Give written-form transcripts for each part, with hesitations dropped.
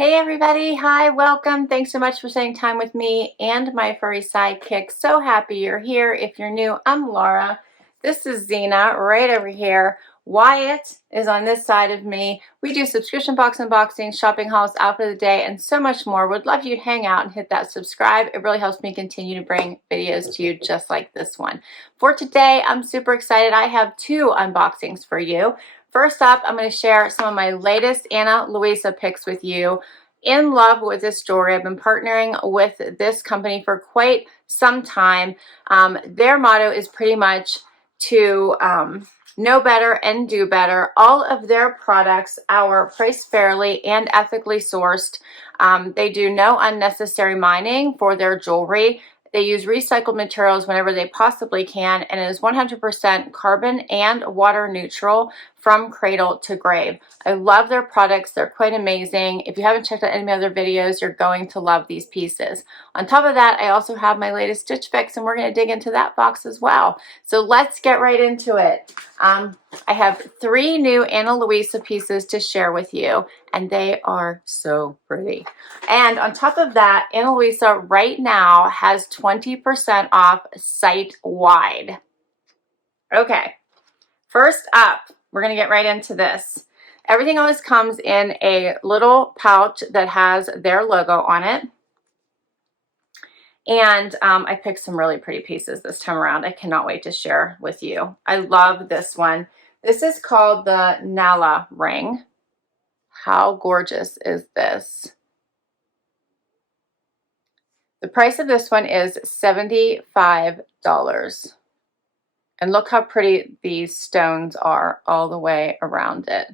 Hey everybody, hi, welcome. Thanks so much for spending time with me and my furry sidekick. So happy you're here. If you're new, I'm Laura. This is Zena right over here. Wyatt is on this side of me. We do subscription box unboxing, shopping hauls, outfit of the day, and so much more. Would love you to hang out and hit that subscribe. It really helps me continue to bring videos to you just like this one. For today, I'm super excited. I have two unboxings for you. First up, I'm going to share some of my latest Louisa picks with you. In love with this jewelry. I've been partnering with this company for quite some time. Their motto is pretty much to know better and do better. All of their products are priced fairly and ethically sourced. They do no unnecessary mining for their jewelry. They use recycled materials whenever they possibly can, and it is 100% carbon and water neutral from cradle to grave. I love their products. They're quite amazing. If you haven't checked out any of my other videos, you're going to love these pieces. On top of that, I also have my latest Stitch Fix, and we're going to dig into that box as well. So let's get right into it. I have three new Louisa pieces to share with you, and they are so pretty. And on top of that, Louisa right now has 20% off site-wide. Okay, first up, we're going to get right into this. Everything always comes in a little pouch that has their logo on it. And I picked some really pretty pieces this time around. I cannot wait to share with you. I love this one. This is called the Nala ring. How gorgeous is this? The price of this one is $75. And look how pretty these stones are all the way around it.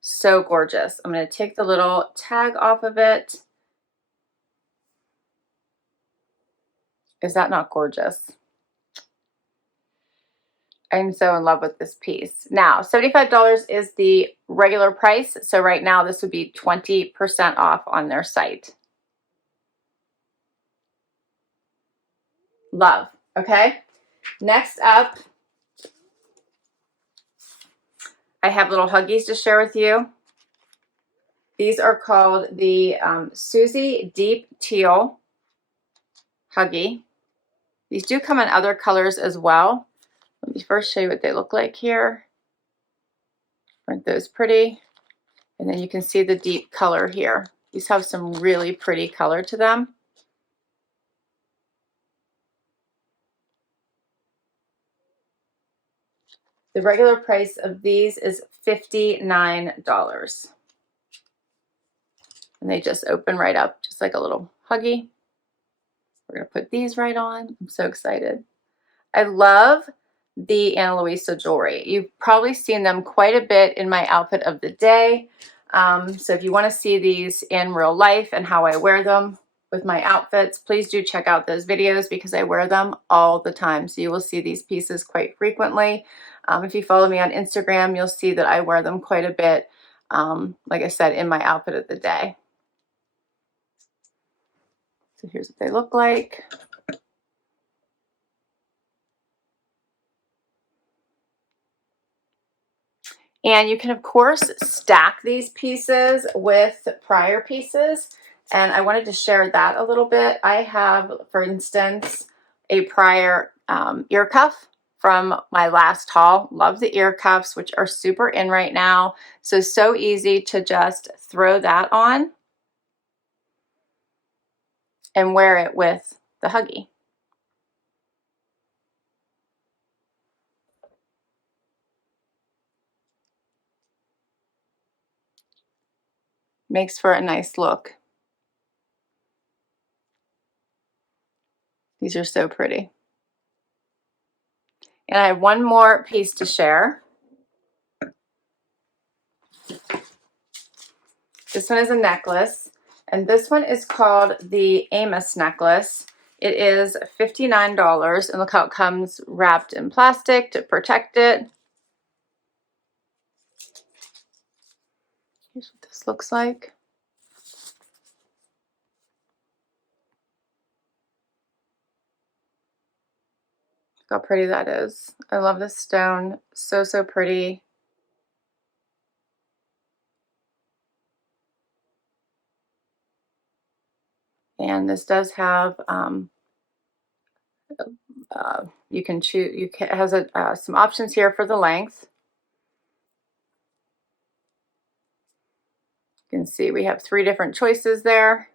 So gorgeous. I'm going to take the little tag off of it. Is that not gorgeous? I'm so in love with this piece. Now, $75 is the regular price. So right now this would be 20% off on their site. Love. Okay. Next up, I have little huggies to share with you. These are called the Suzy Deep Teal Huggy. These do come in other colors as well. Let me first show you what they look like here. Aren't those pretty? And then you can see the deep color here. These have some really pretty color to them. The regular price of these is $59. And they just open right up, just like a little huggy. We're going to put these right on. I'm so excited. I love the Louisa jewelry. You've probably seen them quite a bit in my outfit of the day. So if you want to see these in real life and how I wear them with my outfits, please do check out those videos because I wear them all the time. So you will see these pieces quite frequently. If you follow me on Instagram, you'll see that I wear them quite a bit, like I said, in my outfit of the day. So here's what they look like. And you can, of course, stack these pieces with prior pieces. And I wanted to share that a little bit. I have, for instance, a prior ear cuff from my last haul. Love the ear cuffs, which are super in right now. So easy to just throw that on and wear it with the huggy. Makes for a nice look. These are so pretty. And I have one more piece to share. This one is a necklace, and this one is called the Amos Necklace. It is $59, and look how it comes wrapped in plastic to protect it. Here's what this looks like. Look how pretty that is. I love this stone. So pretty. And this does have, you can choose, it has some options here for the length. You can see we have 3 different choices there.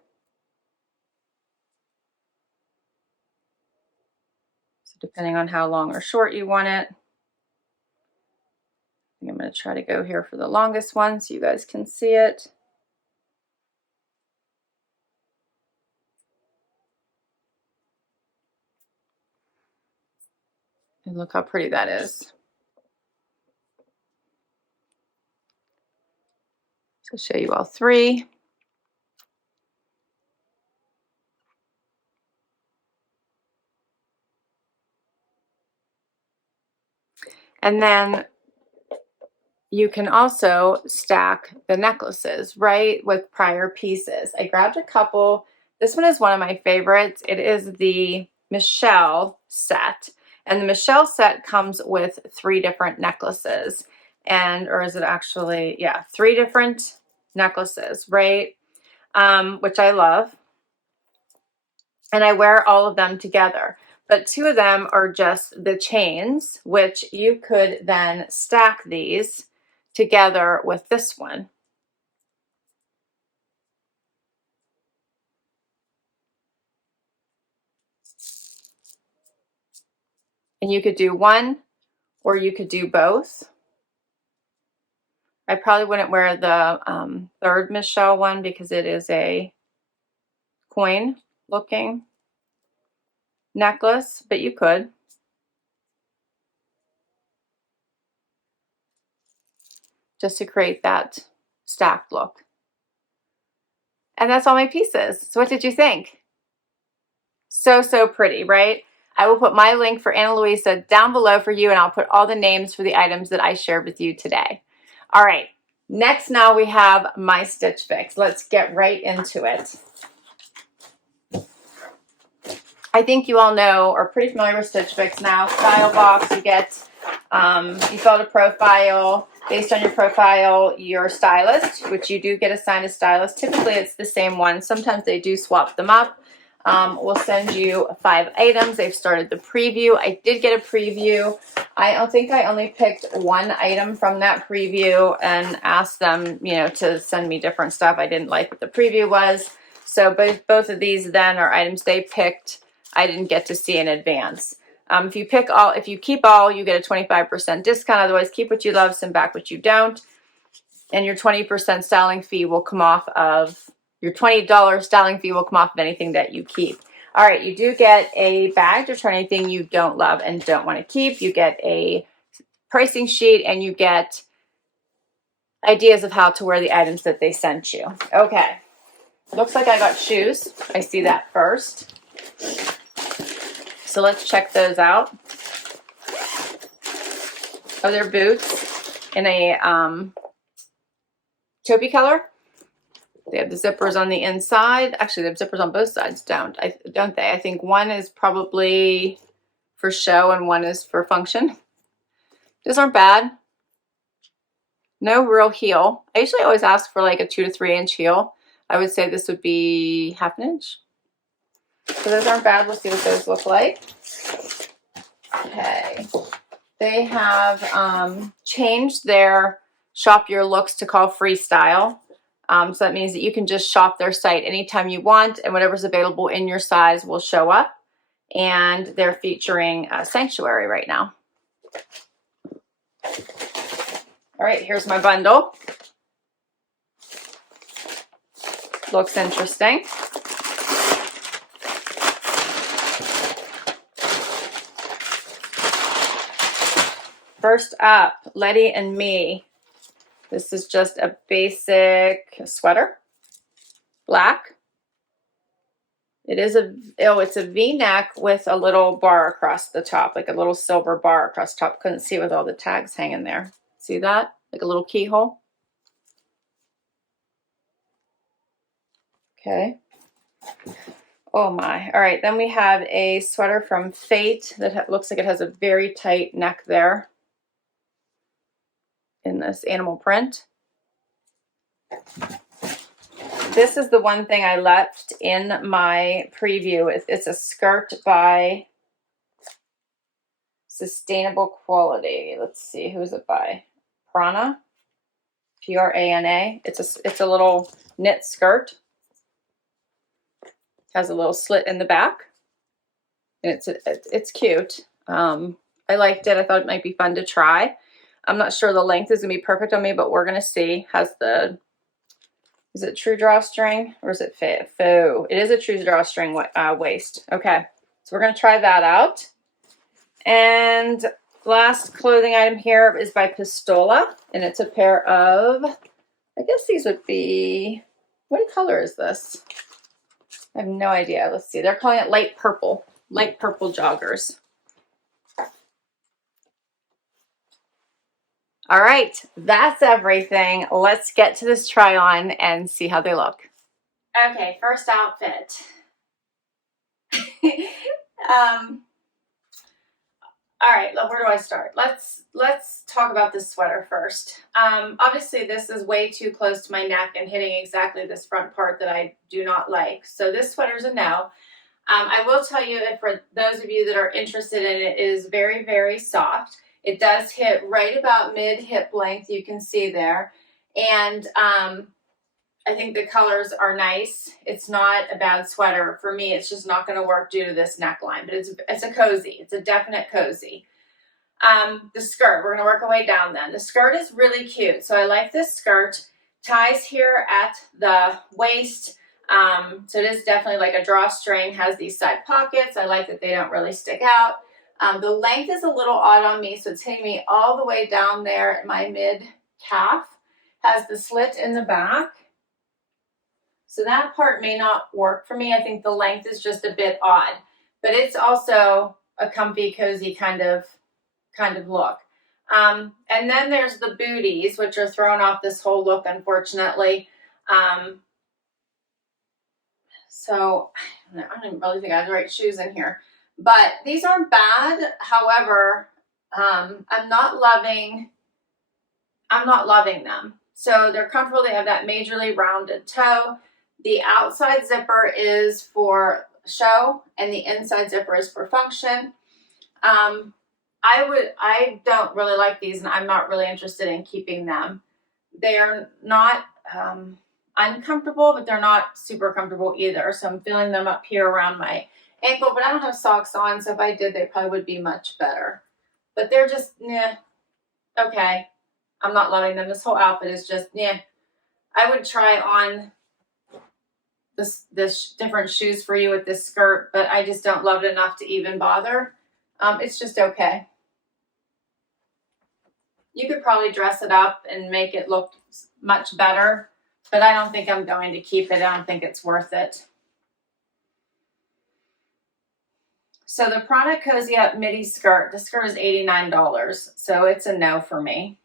So depending on how long or short you want it. I'm going to try to go here for the longest one so you guys can see it. And look how pretty that is. So I'll show you all 3. And then you can also stack the necklaces, right, with prior pieces. I grabbed a couple. This one is one of my favorites. It is the Michelle set. And the Michelle set comes with 3 different necklaces. And, or is it actually, yeah, 3 different necklaces, right? Which I love. And I wear all of them together. But 2 of them are just the chains, which you could then stack these together with this one. And you could do one or you could do both. I probably wouldn't wear the 3rd Michelle one because it is a coin looking necklace, but you could. Just to create that stacked look. And that's all my pieces. So what did you think? So, so pretty, right? I will put my link for Ana Luisa down below for you, and I'll put all the names for the items that I shared with you today. All right, next now we have my Stitch Fix. Let's get right into it. I think you all know, or pretty familiar with Stitch Fix now. Style box, you get, you fill out a profile. Based on your profile, your stylist, which you do get assigned a stylist. Typically, it's the same one. Sometimes they do swap them up. We'll send you 5 items. They've started the preview. I did get a preview. I don't think I only picked 1 item from that preview and asked them, you know, to send me different stuff. I didn't like what the preview was. So both of these then are items they picked. I didn't get to see in advance. If you pick all, if you keep all, you get a 25% discount. Otherwise, keep what you love, send back what you don't. And your 20% styling fee will come off of, your $20 styling fee will come off of anything that you keep. All right, you do get a badge to return anything you don't love and don't want to keep. You get a pricing sheet and you get ideas of how to wear the items that they sent you. Okay, looks like I got shoes. I see that first. So let's check those out. Oh, they're boots in a taupey color. They have the zippers on the inside. Actually, they have zippers on both sides, don't they? I think one is probably for show and one is for function. These aren't bad. No real heel. I usually always ask for like a 2 to 3 inch heel. I would say this would be 1/2 inch. So those aren't bad. We'll see what those look like. Okay. They have changed their shop your looks to call freestyle. So that means that you can just shop their site anytime you want, and whatever's available in your size will show up. And they're featuring Sanctuary right now. All right, here's my bundle. Looks interesting. First up, Lety and me. This is just a basic sweater, black. It is it's a V-neck with a little bar across the top, like a little silver bar across the top. Couldn't see it with all the tags hanging there. See that? Like a little keyhole. Okay. Oh my. All right, then we have a sweater from Fate that looks like it has a very tight neck there in this animal print. This is the one thing I left in my preview. It's a skirt by Sustainable Quality. Let's see, who's it by? Prana, Prana. It's a little knit skirt. Has a little slit in the back, and it's cute. I liked it. I thought it might be fun to try. I'm not sure the length is gonna be perfect on me, but we're gonna see. Is it true drawstring or is it faux? It is a true drawstring waist. Okay, so we're gonna try that out. And last clothing item here is by Pistola, and it's a pair of, I guess these would be, what color is this? I have no idea. Let's see. They're calling it light purple joggers. All right, that's everything. Let's get to this try on and see how they look. Okay, first outfit. All right, where do I start? Let's talk about this sweater first. Obviously, this is way too close to my neck and hitting exactly this front part that I do not like. So this sweater's a no. I will tell you that for those of you that are interested in it, it is very, very soft. It does hit right about mid-hip length, you can see there. And I think the colors are nice. It's not a bad sweater. For me, it's just not going to work due to this neckline, but it's a cozy. It's a definite cozy. The skirt, we're going to work our way down then. The skirt is really cute. So I like this skirt. Ties here at the waist. So it is definitely like a drawstring, has these side pockets. I like that they don't really stick out. The length is a little odd on me, so it's hitting me all the way down there at my mid calf. Has the slit in the back. So that part may not work for me. I think the length is just a bit odd, but it's also a comfy, cozy kind of look. And then there's the booties, which are throwing off this whole look, unfortunately. So I don't even really think I have the right shoes in here, but these aren't bad. However, I'm not loving them. So they're comfortable. They have that majorly rounded toe. The outside zipper is for show and the inside zipper is for function. I don't really like these, and I'm not really interested in keeping them. They are not uncomfortable, but they're not super comfortable either. So I'm feeling them up here around my ankle, but I don't have socks on, so if I did, they probably would be much better. But they're just, okay. I'm not loving them. This whole outfit is just, I would try on this different shoes for you with this skirt, but I just don't love it enough to even bother. It's just okay. You could probably dress it up and make it look much better, but I don't think I'm going to keep it. I don't think it's worth it. So the Prana Cozy Up Midi skirt, the skirt is $89, so it's a no for me.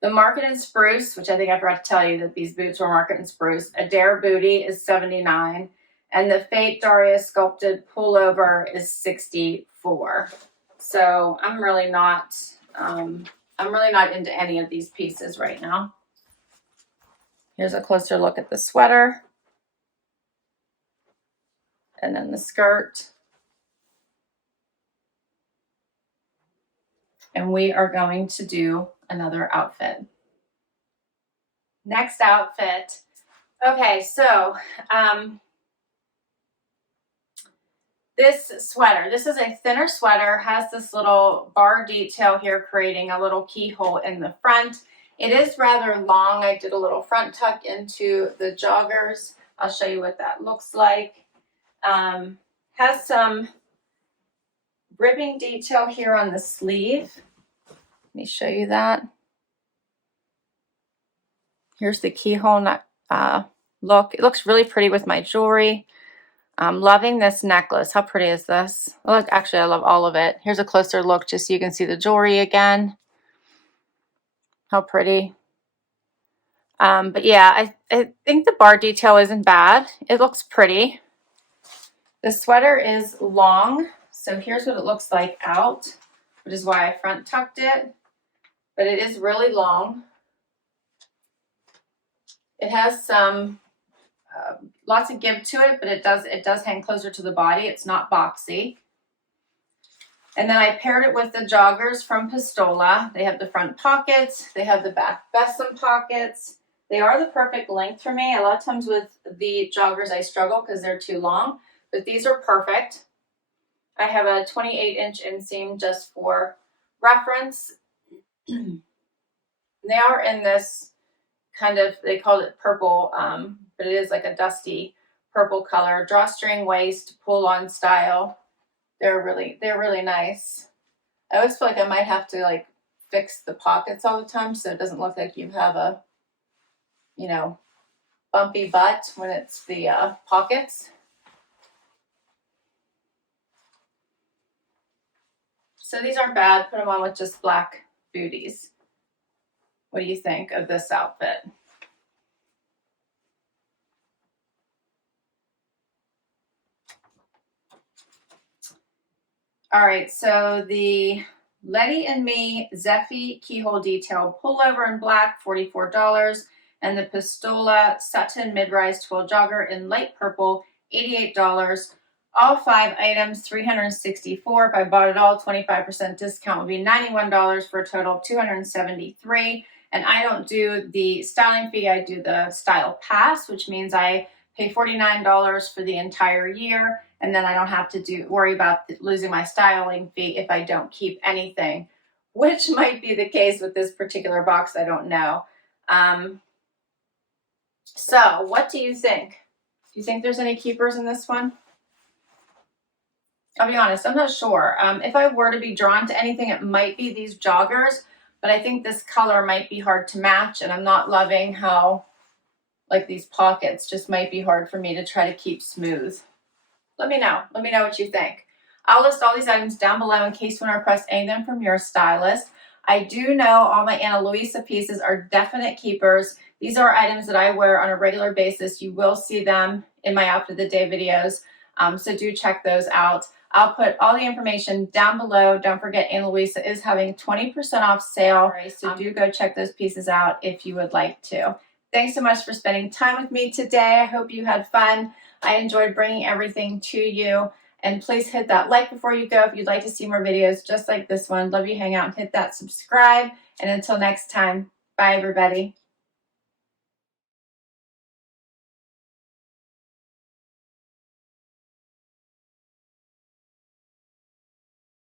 The Market and Spruce, which I think I forgot to tell you that these boots were Market and Spruce. Adair Bootie is $79, and the Fate Daria Sculpted Pullover is $64. So I'm really not into any of these pieces right now. Here's a closer look at the sweater, and then the skirt. And we are going to do another outfit. Next outfit. Okay, so this sweater, this is a thinner sweater, has this little bar detail here creating a little keyhole in the front. It is rather long. I did a little front tuck into the joggers. I'll show you what that looks like. Has some ribbing detail here on the sleeve. Let me show you that. Here's the keyhole look. It looks really pretty with my jewelry. I'm loving this necklace. How pretty is this? Look, actually, I love all of it. Here's a closer look just so you can see the jewelry again. How pretty. But yeah, I think the bar detail isn't bad. It looks pretty. The sweater is long, so here's what it looks like out, which is why I front tucked it. But it is really long. It has some lots of give to it, but it does hang closer to the body. It's not boxy. And then I paired it with the joggers from Pistola. They have the front pockets. They have the back besom pockets. They are the perfect length for me. A lot of times with the joggers, I struggle because they're too long, but these are perfect. I have a 28-inch inseam just for reference. They are in this kind of, they called it purple, but it is like a dusty purple color. Drawstring waist, pull-on style. They're really nice. I always feel like I might have to like fix the pockets all the time so it doesn't look like you have a, you know, bumpy butt when it's the pockets. So these aren't bad. Put them on with just black booties. What do you think of this outfit? All right, so the Lety and Me Zephee Keyhole Detail Pullover in black, $44. And the Pistola Sutton Mid-Rise Twill Jogger in light purple, $88. All 5 items, $364. If I bought it all, 25% discount would be $91 for a total of $273. And I don't do the styling fee, I do the style pass, which means I pay $49 for the entire year, and then I don't have to worry about losing my styling fee if I don't keep anything, which might be the case with this particular box, I don't know. So what do you think? Do you think there's any keepers in this one? I'll be honest, I'm not sure. If I were to be drawn to anything, it might be these joggers, but I think this color might be hard to match, and I'm not loving how, like, these pockets just might be hard for me to try to keep smooth. Let me know what you think. I'll list all these items down below in case you want to request any of them from your stylist. I do know all my Louisa pieces are definite keepers. These are items that I wear on a regular basis. You will see them in my outfit of the day videos, so do check those out. I'll put all the information down below. Don't forget, Louisa is having 20% off sale, so do go check those pieces out if you would like to. Thanks so much for spending time with me today. I hope you had fun. I enjoyed bringing everything to you. And please hit that like before you go if you'd like to see more videos just like this one. Love you, hang out, and hit that subscribe. And until next time, bye everybody.